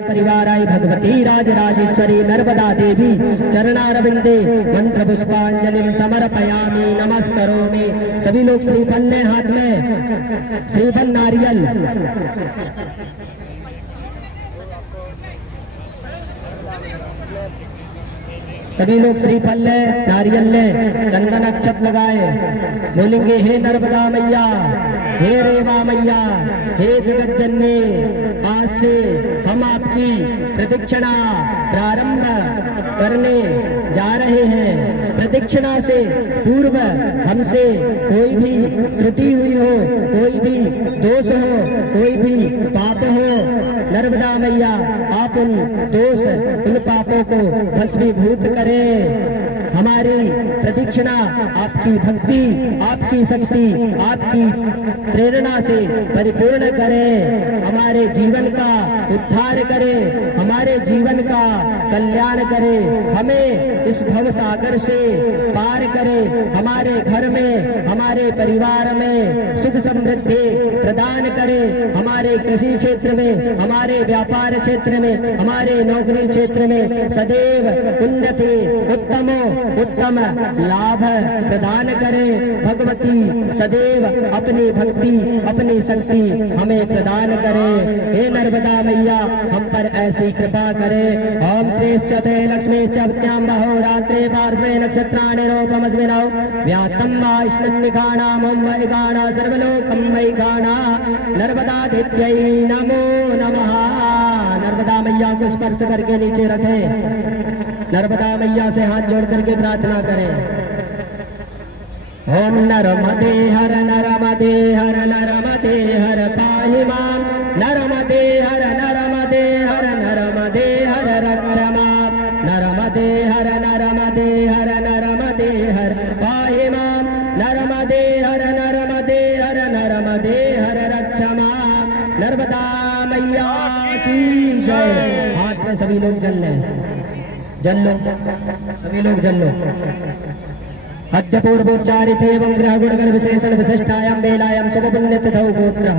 परिवाराय भगवती राजराजेश्वरी नर्मदा देवी चरणारविंदे मंत्र पुष्पांजलि समर्पयामि नमस्करोमि। सभी लोग श्रीफल लें हाथ में, श्रीफल नारियल। सभी लोग श्रीफल ले, नारियल ले, चंदन अक्षत लगाए, बोलेंगे हे नर्मदा मैया, हे रेवा मैया, हे जगत जननी, आज से हम आपकी प्रदक्षिणा प्रारंभ करने जा रहे हैं। प्रदक्षिणा से पूर्व हमसे कोई भी त्रुटि हुई हो, कोई भी दोष हो, कोई भी पाप हो, नर्मदा मैया आप उन दोष उन पापों को भस्मीभूत करें। हमारी प्रदक्षिणा आपकी भक्ति, आपकी शक्ति, आपकी प्रेरणा से परिपूर्ण करें, हमारे जीवन का उद्धार करें, हमारे जीवन का कल्याण करें, हमें इस भव सागर से पार करें, हमारे घर में, हमारे परिवार में सुख समृद्धि प्रदान करें, हमारे कृषि क्षेत्र में, हमारे व्यापार क्षेत्र में, हमारे नौकरी क्षेत्र में सदैव उन्नति, उत्तम लाभ प्रदान करें। भगवती सदैव अपनी भक्ति, अपनी शक्ति हमें प्रदान करें। हे नर्मदा मैया हम पर ऐसी कृपा करें। ओम श्रेष्ठते लक्ष्मी चवत्याम बहो रात्रे पार्श्वे नक्षत्राणि रूपमस्मिनौ व्यात्तं वा इष्णन्निकाणां ओम वैगाणा सर्वलोकं वैगाणा नर्मदा देव्यै नमो नमः। नर्मदा मैया को स्पर्श करके नीचे रखें, नर्मदा मैया से हाथ जोड़ करके प्रार्थना करें। ओम नर्मदे हर नर्मदे हर नर्मदे हर पाहि मां, नर्मदे हर नर्मदे हर नर्मदे हर रक्ष मां, नर्मदे हर नर्मदे हर नर्मदे हर पाहि मां, नर्मदे हर नर्मदे हर नर्मदे हर रक्ष मां। नर्मदा मैया की जय। हाथ में सभी लोग जल लें, जल लो, सभी लोग जल लो। अद्य पूर्वोच्चारित एवं ग्रह गुणगण विशेषण विशिष्टायाम बेलायाम शुभ पुण्य तिथौ गोत्र।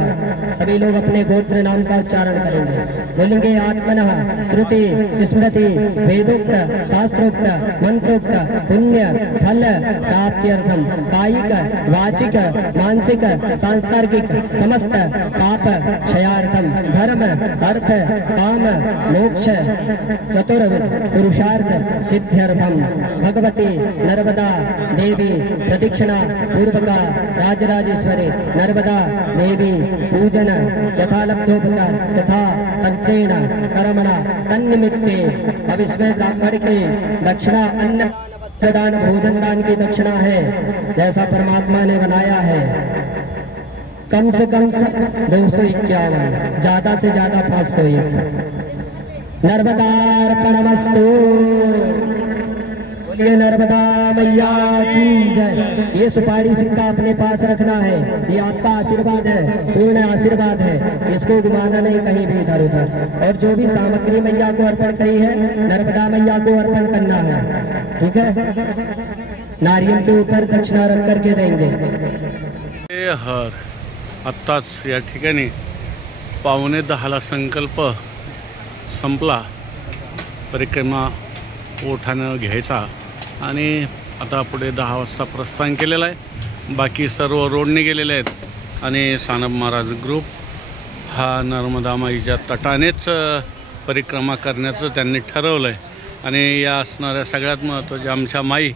सभी लोग अपने गोत्र नाम का उच्चारण करेंगे, बोलेंगे आत्मनः श्रुति स्मृति वेदोक्त शास्त्रोक्त मंत्रोक्त पुण्य फल प्राप्त्यर्थम कायिक वाचिक मानसिक सांसर्गिक समस्त पाप क्षयार्थम धर्म अर्थ काम मोक्ष चतुर्विध पुरुषार्थ सिद्ध्यर्थम भगवती नर्मदा देवी प्रदक्षिणा पूर्वका राजराजेश्वरी नर्मदा देवी पूजन यथा लब्धोपचार तथा तंत्रेण कर्मणा तन्निमित्ते। अब इसमें ब्राह्मण की दक्षिणा अन्न प्रदान भोजन दान की दक्षिणा है, जैसा परमात्मा ने बनाया है। कम से कम 251, ज्यादा से ज्यादा 501। नर्मदार्पणमस्तु। बोलिए नर्मदा मैया की जय। ये सुपारी सिक्का अपने पास रखना है, ये आपका आशीर्वाद है, पूर्ण आशीर्वाद है, इसको घुमाना नहीं कहीं भी इधर उधर। और जो भी सामग्री मैया को अर्पण करी है नर्मदा मैया को अर्पण करना है, ठीक है। नारियल के ऊपर दक्षिणा रख करके देंगे। हर आत्ताच या ठिकाणी 9:45 संकल्प संपला, परिक्रमा ओठानं घ्यायचा आणि आता पुढे 10 वाजता प्रस्थान केलेलं आहे। बाकी सर्व रोडने गेलेले आहेत आणि सानप महाराज ग्रुप हा नर्मदा माईच्या तटानेच परिक्रमा करण्याचं त्यांनी ठरवलं आहे। आणि या असणाऱ्या सगळ्यात महत्त्वाचे आमच्या माई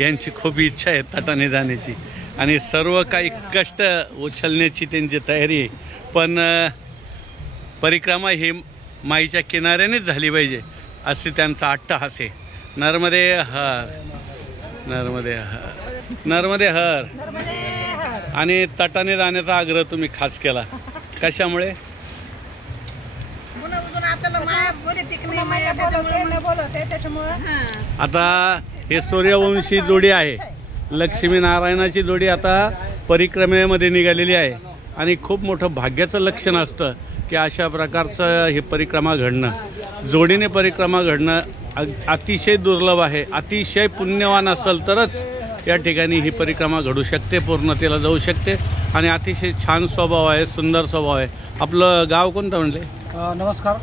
यांची खूप इच्छा आहे तटाने जाण्याची आणि सर्व काही कष्ट उचलण्याची त्यांची तयारी आहे, पण परिक्रमा ही माईच्या किनाऱ्यानेच झाली पाहिजे असे त्यांचा अट्टहास आहे। नर्मदे हर, नर्मदे हर, नर्मदे हर। आणि तटाने जाण्याचा आग्रह तुम्ही खास केला, कशामुळे? आता हे सूर्यवंशी जोडी आहे, लक्ष्मीनारायणाची जोडी आता परिक्रमेमध्ये निघालेली आहे आणि खूप मोठं भाग्याचं लक्षण असतं की अशा प्रकारचं ही परिक्रमा घडणं, जोडीने परिक्रमा घडणं अतिशय दुर्लभ आहे। अतिशय पुण्यवान असेल तरच या ठिकाणी ही परिक्रमा घडू शकते, पूर्णतेला जाऊ शकते। आणि अतिशय छान स्वभाव आहे, सुंदर स्वभाव आहे। आपलं गाव कोणतं म्हणले? नमस्कार,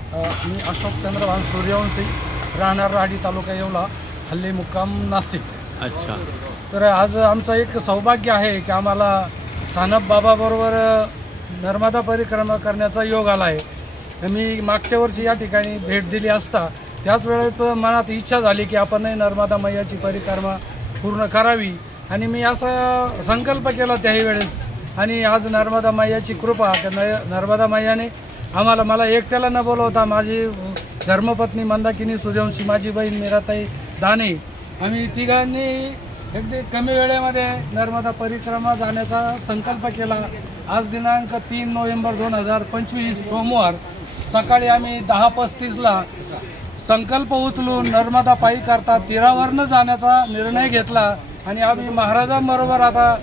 मी अशोक चंद्रभान सूर्यवंशी, राहणार राहाडी, तालुका येवला, हल्ली मुक्काम नाशिक. अच्छा. तर आज आमचं एक सौभाग्य आहे की आम्हाला सानप बाबाबरोबर नर्मदा परिक्रमा करण्याचा योग आला आहे. मी मागच्या वर्षी या ठिकाणी भेट दिली असता त्याच वेळेत मनात इच्छा झाली की आपणही नर्मदा मैयाची परिक्रमा पूर्ण करावी आणि मी असा संकल्प केला त्याही वेळेस. आणि आज नर्मदा मैयाची कृपा, नर्मदा मैयाने मला एकट्याला न बोलवता माझी धर्मपत्नी मंदाकिनी सूर्यवंशी, माझी बहीण मीराताई दाने, आम्ही तिघांनी अगदी कमी वेळेमध्ये नर्मदा परिक्रमा जाण्याचा संकल्प केला. आज दिनांक 3 नोव्हेंबर 2025 सोमवार सकाळी आम्ही 10:35ला संकल्प उचलून नर्मदा पायी करता तीरावरनं जाण्याचा निर्णय घेतला आणि आम्ही महाराजांबरोबर आता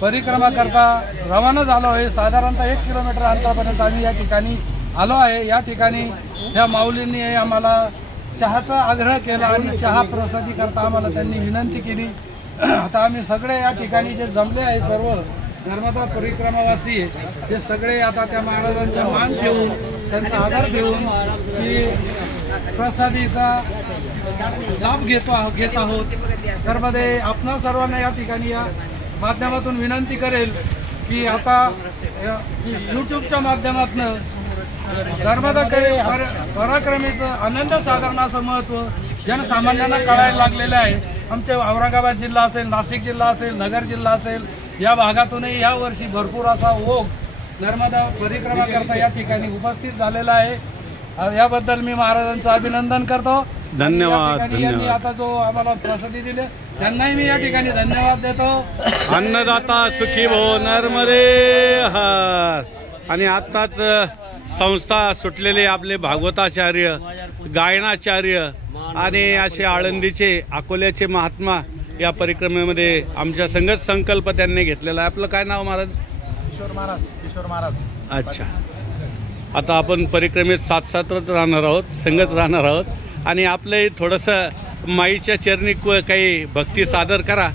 परिक्रमा करता रवाना झालो आहे. साधारणतः 1 किलोमीटर अंतरापर्यंत आम्ही या ठिकाणी आलो आहे. या ठिकाणी ह्या माऊलींनी आम्हाला चहाचा आग्रह केला आणि चहा प्रसादी करता आम्हाला त्यांनी विनंती केली. आता आम्ही सगळे या ठिकाणी जे जमले आहे, सर्व नर्मदा परिक्रमावासी हे सगळे आता त्या महाराजांचा मान ठेवून, त्यांचा आदर ठेवून की प्रसादीचा लाभ घेत आहोत. तर मध्ये आपणा सर्वांना या ठिकाणी या माध्यमातून विनंती करेल की आता यूट्यूबच्या माध्यमातून नर्मदा पराक्रमेचं अनंत साधारणाचं महत्त्व जनसामान्यांना कळायला लागलेलं आहे. आमचे औरंगाबाद जिल्हा असेल, नाशिक जिल्हा असेल, नगर जिल्हा असेल, या भागातूनही यावर्षी भरपूर असा ओघ नर्मदा परिक्रमा करता या ठिकाणी उपस्थित झालेला आहे. याबद्दल मी महाराजांचं अभिनंदन करतो. धन्यवाद. धन्यवाद. आता जो आम्हाला प्रसादी दिले त्यांनाही मी या ठिकाणी धन्यवाद देतो. अन्नदाता सुखी भो नर्मदे हर. आणि आत्ताच संस्था सुटलेले आपले भागवताचार्य, गायनाचार्य आणि असे आळंदीचे, अकोल्याचे महात्मा या परिक्रमेमध्ये आमच्या संगत संकल्प त्यांनी घेतलेला आहे. आपलं काय नाव महाराज? किशोर महाराज. अच्छा. आता आपण परिक्रमेत साथ राहणार आहोत, संगत राहणार आहोत आणि आपलंही थोडंसं माईच्या चरणी काही भक्ती सादर करा,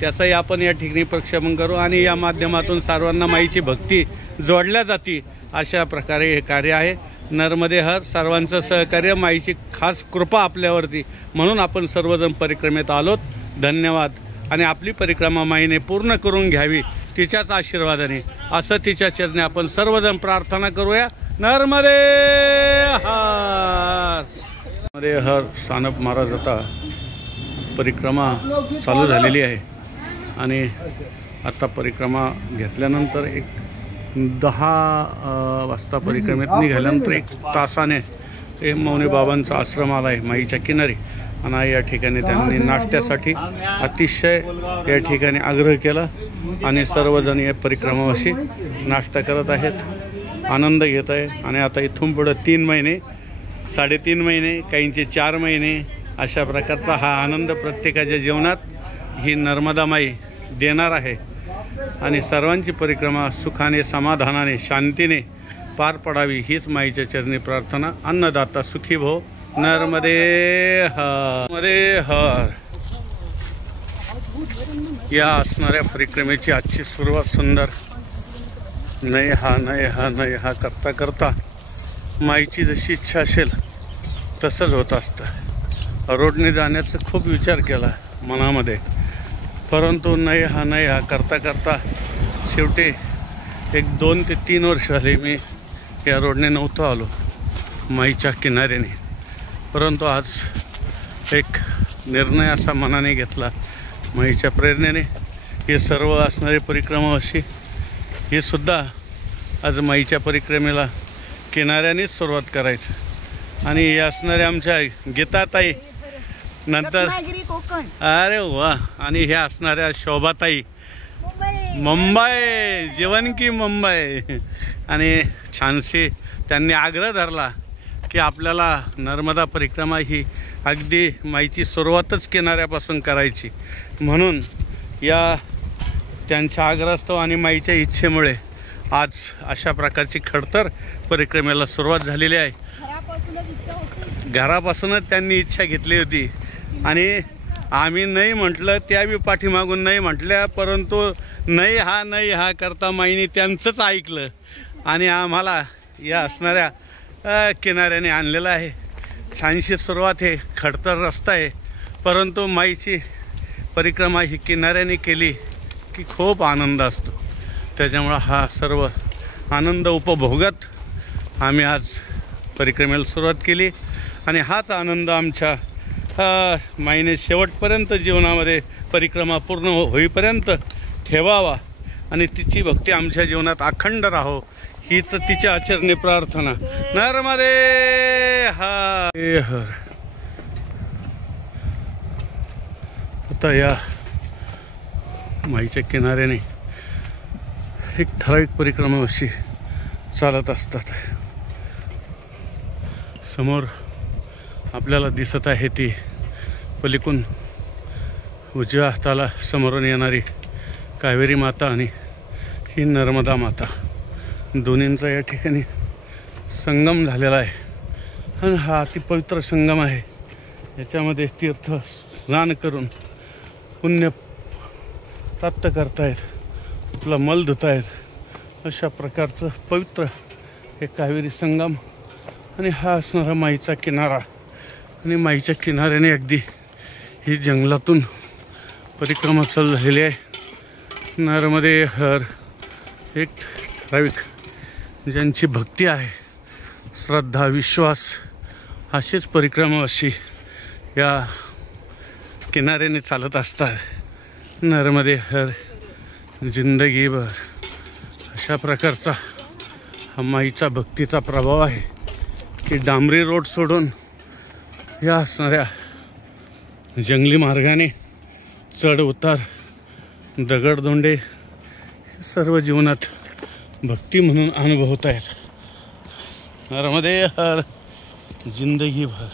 त्याचाही आपण या ठिकाणी प्रक्षेपण करू आणि या माध्यमातून सर्वांना माईची भक्ती जोडल्या जाती अशा प्रकारे हे कार्य आहे. नर्मदे हर. सर्वांचं सहकार्य, माईची खास कृपा आपल्यावरती, म्हणून आपण सर्वजण परिक्रमेत आलोत. धन्यवाद. आणि आपली परिक्रमा माईने पूर्ण करून घ्यावी तिच्याच आशीर्वादाने, असं तिच्या चरणी आपण सर्वजण प्रार्थना करूया. नर्मदे हर. नर्मदे हर. सानप महाराज आता परिक्रमा चालू झालेली आहे आणि आता परिक्रमा घेतल्यानंतर एक 10 वाजता परिक्रमेत निघाल्यानंतर 1 तासाने ते मौनी बाबांचा आश्रम आला आहे माईच्या किनारी आणि या ठिकाणी त्यांनी नाश्त्यासाठी अतिशय या ठिकाणी आग्रह केला आणि सर्वजण या परिक्रमावासी नाश्ता करत आहेत, आनंद घेत आहे. आणि आता इथून पुढं 3 महिने, 3.5 महिने, काहींचे 4 महिने अशा प्रकारचा हा आनंद प्रत्येकाच्या जीवनात ही नर्मदा माई देणार आहे आणि सर्वांची परिक्रमा सुखाने, समाधानाने, शांतीने पार पडावी हीच माईच्या चरणी प्रार्थना. अन्नदाता सुखी भो. नर्मदे हर. नर्मदे हर. या असणाऱ्या परिक्रमेची आजची सुरुवात सुंदर नय हा करता करता माईची जशी इच्छा असेल तसंच होत असतं. रोडने जाण्याचा खूप विचार केला मनामध्ये, परंतु नय हा करता करता शेवटी 2 ते 3 वर्ष झाले मी या रोडने नव्हतो आलो माईच्या किनाऱ्याने. परंतु आज एक निर्णय असा मनाने घेतला माईच्या प्रेरणेने. हे सर्व असणारे परिक्रमावासी हे सुद्धा आज माईच्या परिक्रमेला किनाऱ्यानेच सुरुवात करायचं. आणि हे असणारे आमच्या गीताताई, नंतर अरे वा, आणि ह्या असणाऱ्या शोभाताई मुंबई, जीवन की मुंबई. आणि छानशी त्यांनी आग्रह धरला की आपल्याला नर्मदा परिक्रमा ही अगदी माईची सुरुवातच किनाऱ्यापासून करायची, म्हणून या त्यांच्या आग्रहास्तव आणि माईच्या इच्छेमुळे आज अशा प्रकारची खडतर परिक्रमेला सुरुवात झालेली आहे. घरापासूनच त्यांनी इच्छा घेतली होती आणि आम्ही नाही म्हटलं, त्या बी पाठीमागून नाही म्हटल्या, परंतु नाही हा करता माईने त्यांचंच ऐकलं आणि आम्हाला या असणाऱ्या किनाऱ्याने आणलेला आहे. छानशी सुरुवात आहे, खडतर रस्ता आहे, परंतु माईची परिक्रमा ही किनाऱ्याने केली की खूप आनंद असतो. त्याच्यामुळं हा सर्व आनंद उपभोगत आम्ही आज परिक्रमेला सुरुवात केली आणि हाच आनंद आमच्या माईने शेवटपर्यंत जीवनामध्ये परिक्रमा पूर्ण होईपर्यंत ठेवावा आणि तिची भक्ती आमच्या जीवनात अखंड राहो हीच तिच्या आचरणी प्रार्थना. नर्मदे हर. आता या माईच्या किनाऱ्याने एक ठराविक परिक्रमा अशी चालत असतात. समोर आपल्याला दिसत आहे ती पलीकडून उजव्या हाताला समोरून येणारी कावेरी माता आणि ही नर्मदा माता, दोन्हींचा या ठिकाणी संगम झालेला आहे. आणि हा अतिपवित्र संगम आहे. याच्यामध्ये तीर्थ स्नान करून पुण्य प्राप्त करतायत, आपला मल धुतायत. अशा प्रकारचं पवित्र हे कावेरी संगम आणि हा असणारा माईचा किनारा. आणि माईच्या किनाऱ्याने अगदी ही जंगलातून परिक्रमा चालू झालेली आहे. नर्मदे हर. एक ठराविक ज्यांची भक्ती आहे, श्रद्धा, विश्वास अशीच परिक्रमा अशी या किनाऱ्याने चालत असतात. नर्मदे हर जिंदगीभर अशा प्रकारचा हा माईचा भक्तीचा प्रभाव आहे की डांबरी रोड सोडून या असणाऱ्या जंगली मार्गाने चढ उतार, दगडधोंडे सर्व जीवनात भक्ती म्हणून अनुभवत आहेत. नर्मदे हर जिंदगीभर.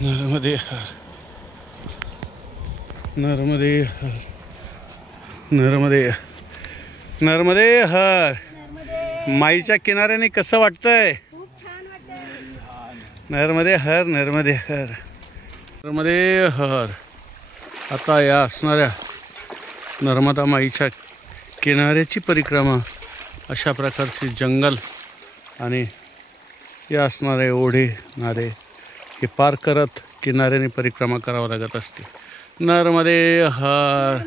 नर्मदे हर. नर्मदे हर. नर्मदे नर्मदे हर. माईच्या किनाऱ्याने कसं वाटतंय? नर्मदे हर. नर्मदे हर. नर्मदे हर. आता या असणाऱ्या नर्मदा माईच्या किनाऱ्याची परिक्रमा अशा प्रकारची जंगल आणि या असणारे ओढे नारे हे पार करत किनाऱ्याने परिक्रमा करावं लागत असते. नर्मदे हर.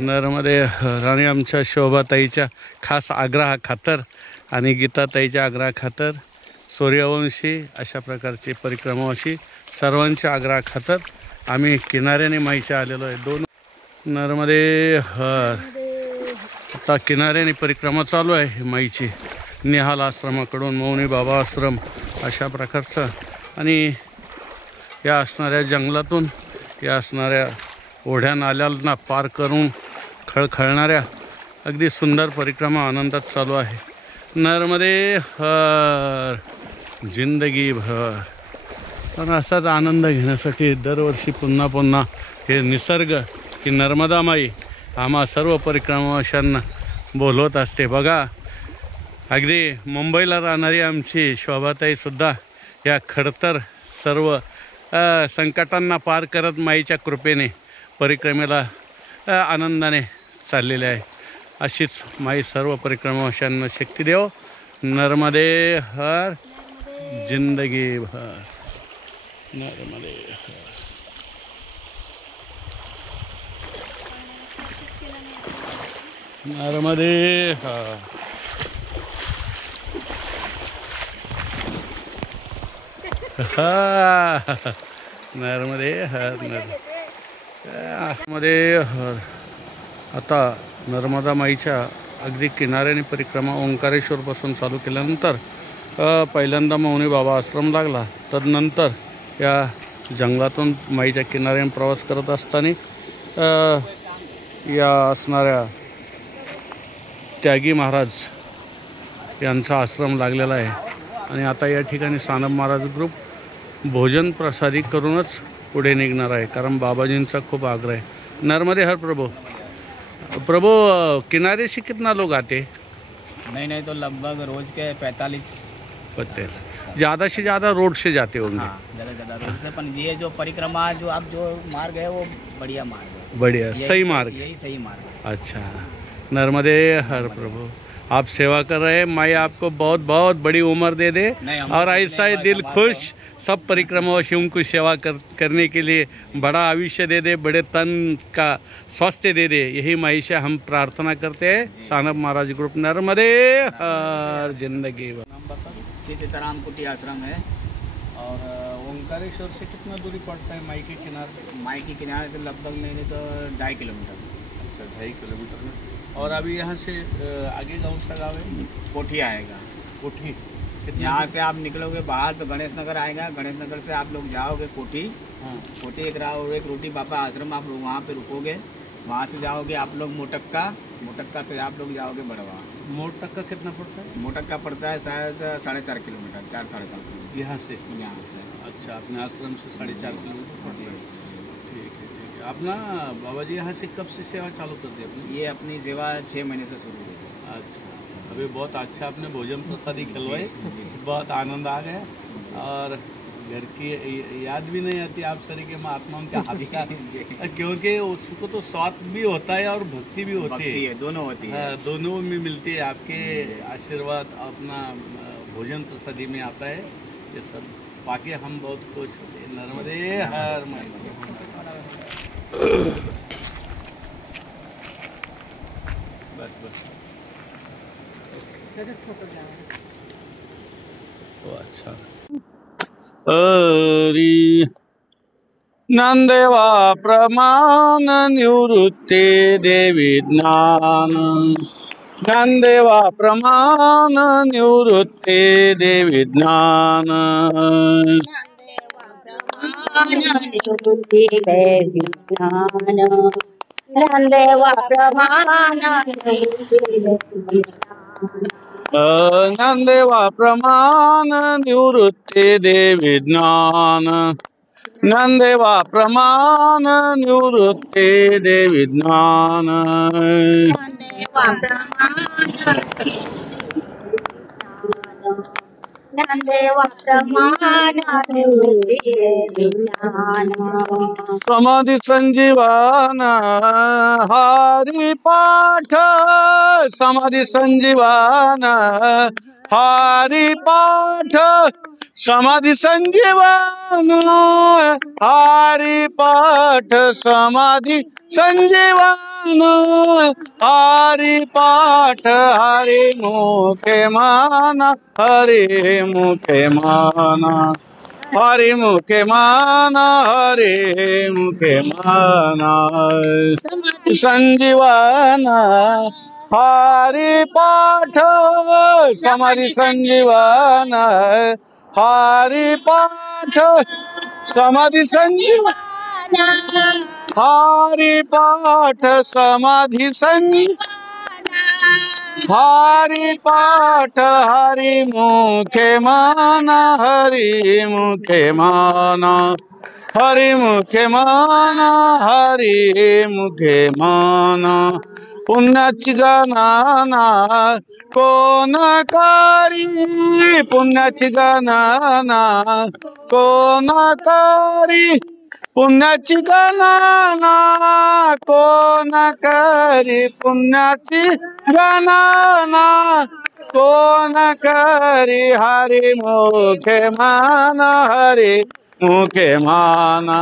नर्मदे हर. आणि आमच्या शोभाताईच्या खास आग्रहाखातर आणि गीताताईच्या आग्रहाखातर, सूर्यवंशी अशा प्रकारची परिक्रमा अशी सर्वांच्या आग्रहाखातर आम्ही किनाऱ्याने माईच्या आलेलो आहे. दोन. नर्मदे हर. आता किनाऱ्याने परिक्रमा चालू आहे माईची. निहाल आश्रमाकडून मौनी बाबा आश्रम अशा प्रकारचं आणि या असणाऱ्या जंगलातून या असणाऱ्या ओढ्या नाल्यांना पार करून खळखळणाऱ्या अगदी सुंदर परिक्रमा आनंदात चालू आहे. नर्मदे हर जिंदगीभर. पण असाच आनंद घेण्यासाठी दरवर्षी पुन्हा पुन्हा हे निसर्ग की नर्मदा माई आम्हा सर्व परिक्रमाशांना बोलवत असते. बघा, अगदी मुंबईला राहणारी आमची शोभाताईसुद्धा या खडतर सर्व संकटांना पार करत माईच्या कृपेने परिक्रमेला आनंदाने चाललेले आहे. अशीच माई सर्व परिक्रमाशांना शक्ती देव. नर्मदे हर जिंदगीभर. नर्मदे हर. नर्मदे हर. नर्मदे हर. नर्मदे हर. आता नर्मदा माईच्या अगदी किनाऱ्याने परिक्रमा ओंकारेश्वरपासून चालू केल्यानंतर पहिल्यांदा मौनी बाबा आश्रम लागला. तदनंतर या जंगलातून माईच्या किनाऱ्याने प्रवास करत असताना या असणाऱ्या त्यागी महाराज यांचा आश्रम लागलेला आहे. आणि आता या ठिकाणी सानप महाराज ग्रुप भोजन प्रसादी करूनच पुढे निघणार आहे, कारण बाबाजींचा खूप आग्रह आहे. नर्मदे हर प्रभु. प्रभु किनारे से कितना लोग आते? नहीं तो लगभग रोज के 45 पत्ते. ज़्यादा से ज़्यादा रोड से जाते होंगे. हाँ, ज़्यादा रोड से. पर ये जो परिक्रमा जो आप जो मार्ग है वो बढ़िया मार्ग है. बढ़िया सही मार्ग. यही सही मार्ग है. अच्छा. नर्मदे हर प्रभु. आप सेवा कर रहे हैं। माई आपको बहुत बहुत बड़ी उम्र दे दे और ऐसा ही दिल खुश सब परिक्रमावासियों को सेवा करने के लिए बड़ा आयुष्य दे दे, बड़े तन का स्वास्थ्य दे दे। यही माई से हम प्रार्थना करते हैं। सानप महाराज ग्रुप नर्मदे हर जिंदगी। श्री सीताराम कुटी आश्रम है और ओंकारेश्वर से कितना दूरी पड़ता है माई के किनारे? माई के किनारे से लगभग नहीं तो 2.5 किलोमीटर। अच्छा 2.5 किलोमीटर में। और अभी यहाँ से आगे कौन सा गाँव है? कोठी आएगा। कोठी यहाँ से आप निकलोगे बाहर तो गणेश नगर आएगा, गणेश नगर से आप लोग जाओगे कोठी। हाँ। कोठी एक रोटी बाबा आश्रम, आप वहाँ पे रुकोगे। वहाँ से जाओगे आप लोग मोटक्का, मोटक्का से आप लोग जाओगे बड़वा। मोटक्का कितना पड़ता है? मोटक्का पड़ता है शायद 4.5 किलोमीटर, 4-4.5 किलोमीटर यहाँ से। से अच्छा, अपने आश्रम से 4.5 किलोमीटर। जी ठीक है। अपना बाबा जी यहाँ से कब से सेवा चालू कर दी अपनी? ये अपनी सेवा 6 महीने से शुरू हुई। अच्छा, अभी बहुत अच्छा आपने भोजन प्रसादी खिलवाई, बहुत आनंद आ गया और घर की याद भी नहीं आती आप सरी के महात्माओं के हाथ का, क्योंकि उसको तो स्वाद भी होता है और भक्ति भी होती है, दोनों होती है। दोनों में मिलती है। आपके आशीर्वाद अपना भोजन प्रसादी में आता है, ये सब पाके हम बहुत खुश होते हैं। नर्मदे हर माई। बस तो अच्छा। हरि नंदेवा प्रमाण निवृत्ते देवी ज्ञान, नंदेवा प्रमाण निवृत्ते देवी ज्ञान, नंदेवा प्रमाण नंदेवा प्रमाण निवृत्ते देवी ज्ञान, नंदेवा प्रमाण निवृत्ते देवी ज्ञान, समाधि संजीवान हरि पाठ, समाधि संजीवान हरि पाठ, समाधि संजीवान हरि पाठ, समाधि संजीवान हरि पाठ, हरि मुखे माना, हरि मुखे माना, हरि मुखे माना, हरि मुखे माना, संजीवान हरि पाठ, समाधि संजीवान हरि पाठ, समाधि संजीवान हरि पाठ, समाधि संजीवान हरि पाठ, हरि मुखे माना, हरि मुखे माना, हरि मुखे माना, हरि मुखे माना, पुण्याची गणना कोण करी, पुण्याची गणना कोण करी, पुण्याची गणना कोण करी, पुण्याची गणना कोण करी, हरि मुखे माना, हरि मुखे माना,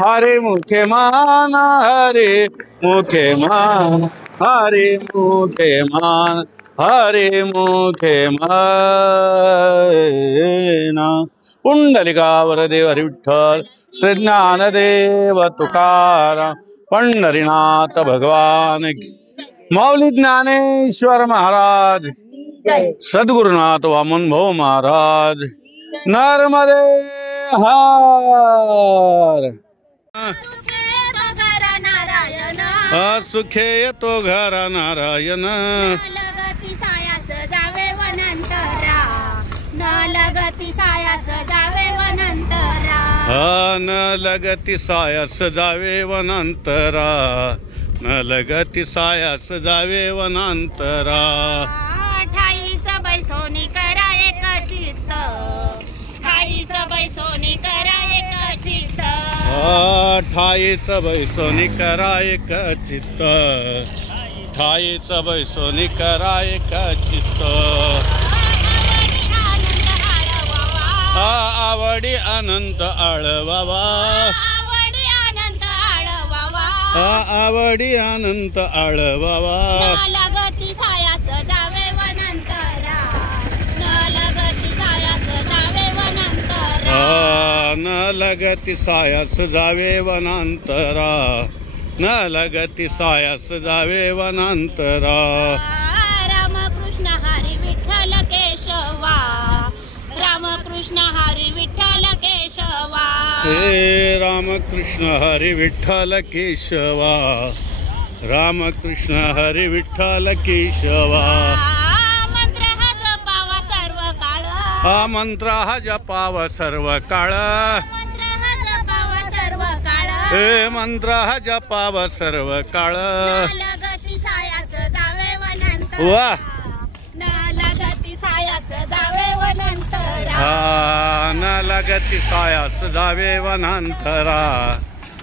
हरि मुखे माना, हरि मुखे माना, हरि मुखे माना, हरि मुखे माना। पुंडलिका वरदेव हरि विठ्ठल, श्री ज्ञानदेव तुकाराम, पंढरीनाथ भगवान की, माऊली ज्ञानेश्वर महाराज, सद्गुरुनाथ वामन भाऊ महाराज, नर्मदे हर। सुखे येतो घरा नारायण, लगती सायाच जावे वनंतरा, न लगती सायाच जावे वनंतरा, न लगती सायास जावे वनांतरा, न लगती सायास जावे वनांतरा, ठाईच बैसोनी करा एक चित्त, ठाईच बैसोनी करा एक चित्त, ठाईच बैसोनी करा एक चित्त, ठाईचं बैसोनी करा एक चित्त आवडी अनंत आळवावा आवडी अनंत आळवावा लगती सायास जावे वनंतरा न लगती सायास जावे वनंतरा न लगती सायास जावे वनांतरा न लगती सायास जावे वनांतरा रामकृष्ण हरी विठ्ठल केशवा रामकृष्ण हरी विठ्ठल केशवा हे रामकृष्ण हरी विठ्ठल केशवा रामकृष्ण हरी विठ्ठल केशवा मंत्र हा जपावा सर्व काळ मंत्र हा जपाव सर्व काळ मंत्र हा जपावा सर्व काळ हे मंत्र हा जपाव सर्व काळ लगती सायास जावे वनंतरा वा न लगती सायास जावे वनंतरा न लगती सायास जावे वनांतरा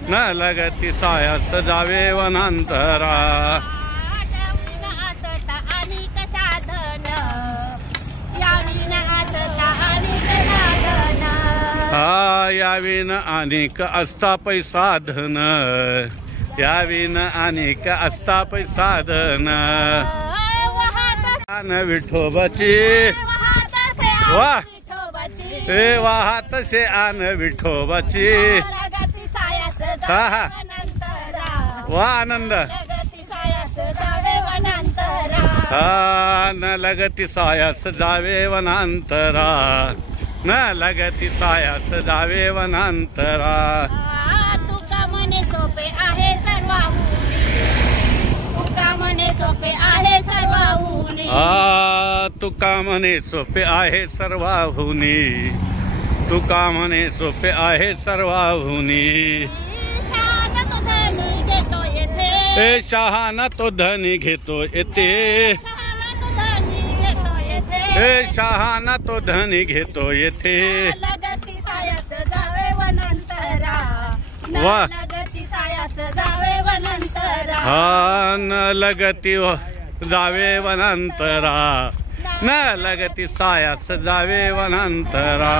न लगती सायास जावे वनांतरा अनेक साधन याविन असता अनेक साधन याविन अनेक असता पैसाधन याविन अनेक असता पैसाधन आन विठोबाची वा हे वाहतसे आन विठोबाची हा हा वा आनंद न लगती सायास जावे वनांतरा न लगती सायास जावे वनांतरा तुका मने सोपे आहे सर्वाहुनी तुका मने सोपे आहे सर्वाहुनी तुका म्हणे सोपे आहे सर्वाहुनी तुका म्हणे सोपे आहे सर्वाहुनी हे शहाणा तो धनी घेतो येते हे शहाणा तो धनी घेतो येथे लगती सायास जावे वनंतरा वा लगती सायास जावे वनंतरा न लगती जावे वनांतरा न लगती सायास जावे वनांतरा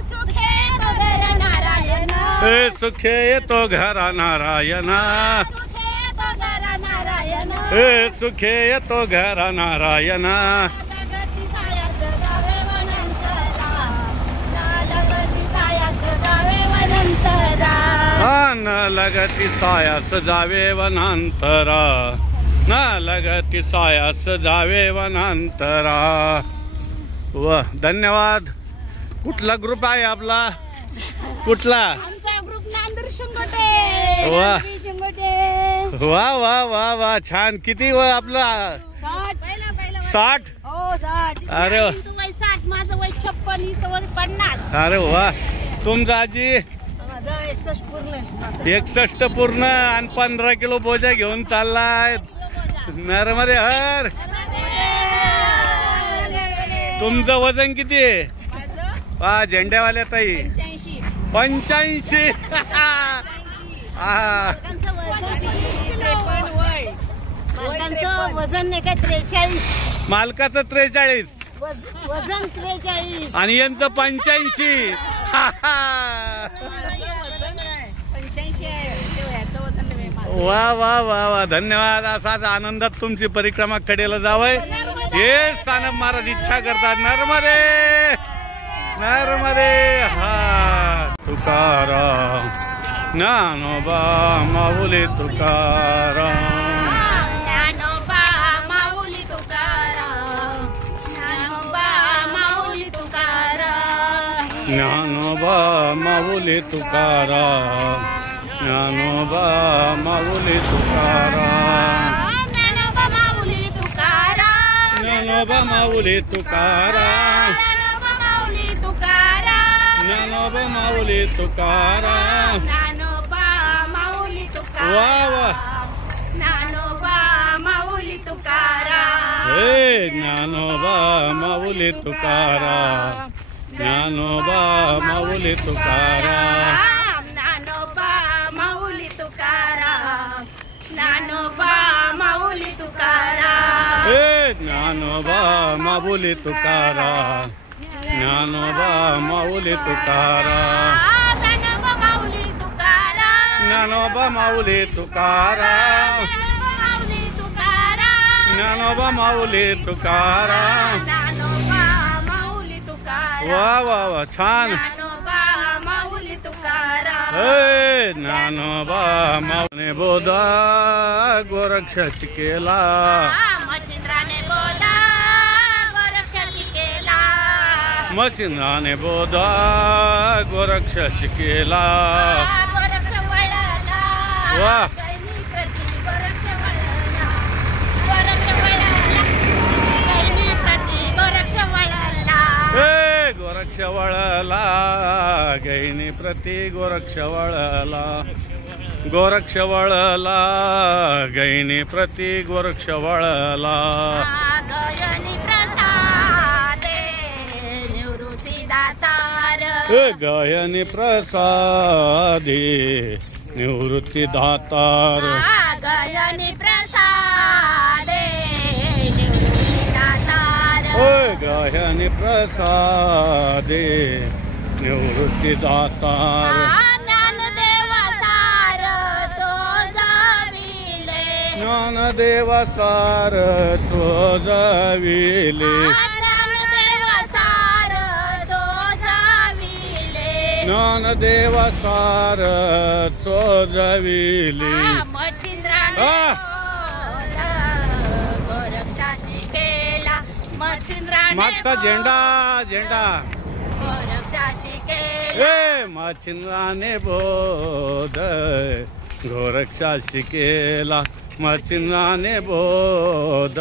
सुखे तो घर नारायण हे सुखे येतो घरा नारायण सुखे तो घर नारायण हे सुखे येतो घरा नारायण लगती सायास जावे वनंतरा लगती सायास जावे वनंतरा न लगती सायास जावे वनांतरा न लगती सायास जावे वनांतरा व धन्यवाद. कुठला ग्रुप आहे आपला कुठला आमचा ग्रुप नांदूर शिंगोटे वा शिंगोटे वा वा वा वा छान. किती वय आपला 60 हो 60 अरे तुमचं वय 60 माझं वय 56 हिचं वय 50 अरे वा. तुमचा आजी माझं 61 पूर्ण 61 पूर्ण आणि 15 किलो बोजा घेऊन चाललाय नरमध्ये हर. तुमचं वजन किती आहे वा झेंड्यावाल्या ताई 85 वजन नाही काय 43 मालकाचं 43 वजन 43 आणि यांचं 85. वा वा वा वा धन्यवाद. असाच आनंदात तुमची परिक्रमा कडेला जावय हे सानप महाराज इच्छा करतात. नर्मदे नर्मदे. हा तुकाराम ज्ञानोबा माऊली तुकाराम ज्ञानोबा माऊली तुकाराम ज्ञानोबा माऊली तुकाराम ज्ञानोबा माऊली तुकाराम ज्ञानोबा माऊली तुकाराम ज्ञानोबा माऊली तुकाराम ज्ञानोबा माऊली तुकाराम ज्ञानोबा माऊली तुकाराम ज्ञानोबा माऊली तुकाराम. वा वा. ज्ञानोबा माऊली तुकाराम हे ज्ञानोबा माऊली तुकाराम ज्ञानोबा माऊली तुकाराम ज्ञानोबा माऊली तुकाराम ज्ञानोबा माऊली हे ज्ञानोबा माऊली तुकाराम, ज्ञानोबा माऊली तुकाराम, ज्ञानोबा माऊली तुकाराम, ज्ञानोबा माऊली तुकाराम, ज्ञानोबा माऊली तुकाराम. ज्ञानोबा माऊली तुकाराम, वा वा वा छान. ज्ञानोबा माऊली तुकाराम. हे ज्ञानोबा माऊली बोधा गोरक्ष शिकेला, मच्छिंद्राने बोधा गोरक्ष शिकेला, मच्छिंद्राने बोधा गोरक्ष शिकेला. गोरक्ष वळला, वा. गोरक्ष वळला, गोरक्ष वळला, कैनी प्रति गोरक्ष वळला. हे गोरक्ष वळला, गैनी प्रति गोरक्ष वळला, गोरक्ष वळला, गैनी प्रति गोरक्ष वळला. गयनी प्रसादे निवृत्ती दातार, हे गयनी प्रसादी निवृत्ती दातार. गयनी प्रसादे निवृत्ती दातार. होय गयनी प्रसादे निवृत्ती दातार. ज्ञानदेवा सार चोजविले, ज्ञानदेवा सार चोजविले, ज्ञानदेवा सार चोजविले. ज्ञानदेवा सार चोजविले. मच्छिंद्राने गोरक्षा शिकेला, मच्छिंद्राने मागचा झेंडा झेंडा. गोरक्षा शिकेला. हे मच्छिंद्राने बोध गोरक्षा शिकेला, मच्छिंद्राने बोध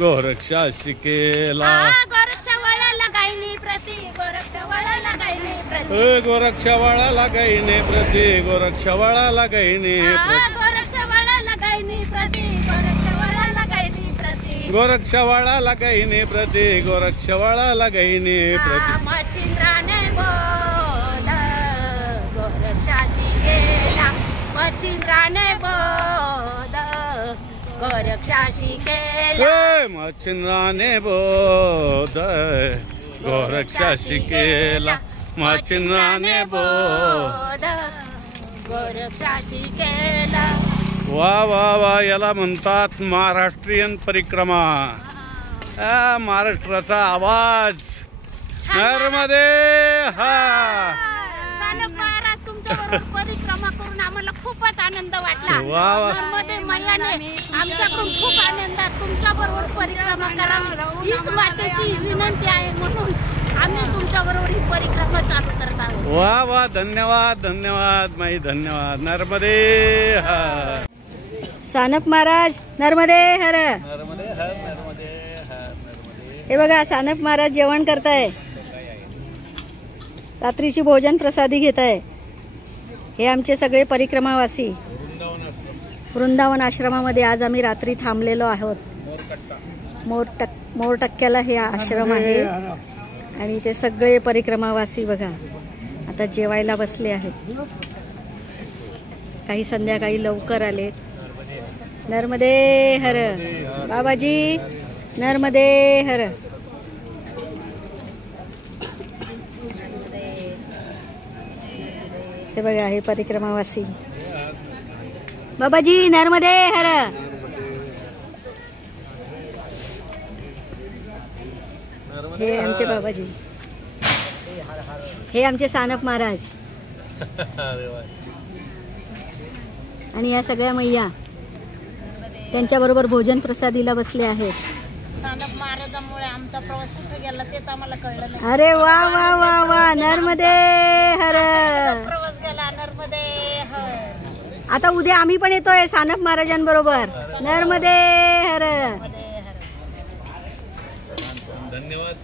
गोरक्षा शिकेला. गोरक्ष वळला गायनी प्रति, गोरक्ष वळला गायनी प्रति, हे गोरक्ष वळाला गैने प्रति, गोरक्ष वळाला गैने प्रति, गोरक्ष वळला गायनी प्रति, गोरक्ष वळला गायनी प्रति. गोरक्ष वळाला गैने प्रति, गोरक्ष वळाला गैने प्रति. मच्छिंद्राने बोध गोरक्षा शिकेला, मच्छिंद्राने बोध गोरक्षा शिकेला. हे मच्छिंद्राने बोध गोरक्षा शिकेला, मच्छिंद्राने बोध. गोरक्षा शिकेला. वा वा वा. याला म्हणतात महाराष्ट्रीयन परिक्रमा. महाराष्ट्राचा आवाज. नर्मदे हर. सानप महाराज तुमच्या बरोबर परिक्रमा करून आम्हाला खूपच आनंद वाटला. वा वा. नर्मदे मैयाने आमच्याकडून खूप आनंदात तुमच्या बरोबर परिक्रमा करावी हीच मातेची विनंती आहे, म्हणून आम्ही तुमच्या बरोबर ही परिक्रमा चालू करत आहोत. वा वा. धन्यवाद धन्यवाद माई, धन्यवाद. नर्मदे हर. सानप महाराज नर्मदे हर. नर्मदे हर, नर्मदे हर, नर्मदे. हे बघा सानप महाराज जेवण करताय, रात्रीची भोजन प्रसादी घेत आहे. हे आमचे सगळे परिक्रमावासी वृंदावन आश्रमामध्ये आज आम्ही रात्री थांबलेलो आहोत. मोरटक्क्याला हे आश्रम आहे आणि ते सगळे परिक्रमावासी बघा आता जेवायला बसले आहेत. काही संध्याकाळी लवकर आले. नर्मदे हर बाबाजी, नर्मदे हर. ते बघा हे परिक्रमावासी. बाबाजी नर्मदे हर. हे आमचे बाबाजी, हे आमचे सानप महाराज आणि या सगळ्या मैया त्यांच्याबरोबर भोजन प्रसादीला बसले आहेत. सानप महाराजांमुळे आमचा प्रवास कुठे गेला तेच आम्हाला कळलं नाही. अरे वा वा वा वा. नर्मदे हर. प्रवास गेला. नर्मदे हर. आता उद्या आम्ही पण येतोय सानप महाराजांबरोबर. नर्मदे हर. धन्यवाद.